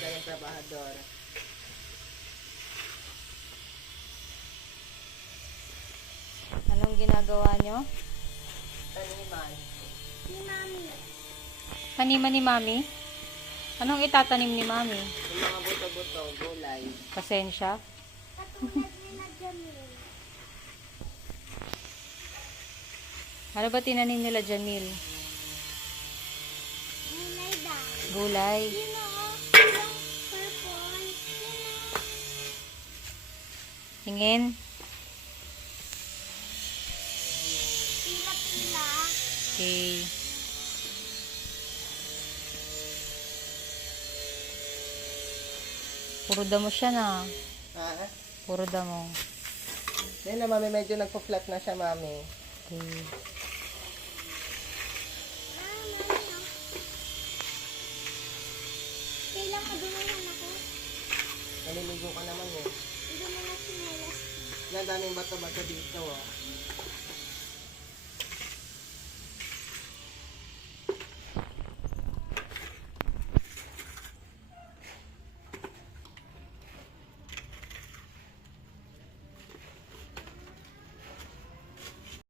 kayang trabahador. Anong ginagawa nyo? Taniman. Ni Mami. Taniman ni Mami? Anong itatanim ni Mami? Yung mga buto-buto, gulay. Pasensya. Katulad nila Jamil. Ano ba tinanim nila Jamil? Gulay daw. Gulay. Yun o. Yung purple. Yun o. Tingin. Pila-pila. Okay. Puro damo siya na. Ha? Puro damo. Yan na, mami, medyo nagpo-flat na siya, mami. Okay. Mami o. Kailan madumihan ako? Naliligo ka naman eh. Hindi mo na sinelas. Yan, daming bato-bato dito, oh.